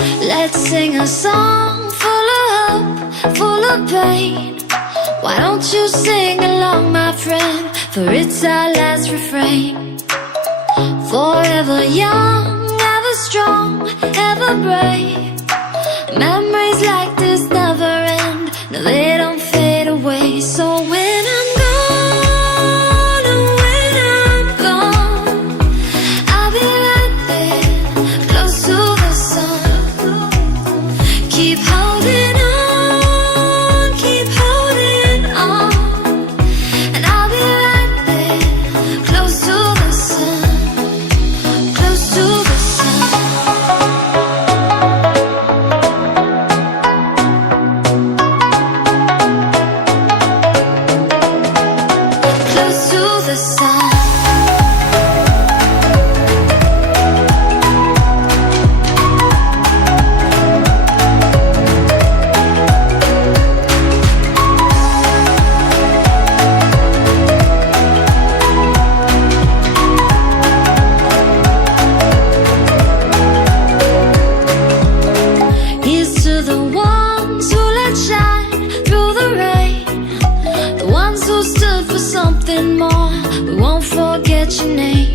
Let's sing a song full of hope, full of pain. Why don't you sing along, my friend? For it's our last refrain. Forever young, ever strong, ever brave. Memories like this never end. No, they don't fade away. So when I'm gone, oh, when I'm gone, I'll be right there, close to the sun. Keep holding on, keep holding on, and I'll be right there, close to the sun, close to the sun. Close to the sun. Here's to the ones who let shine through the rain, the ones who stood for something more. We won't forget your name.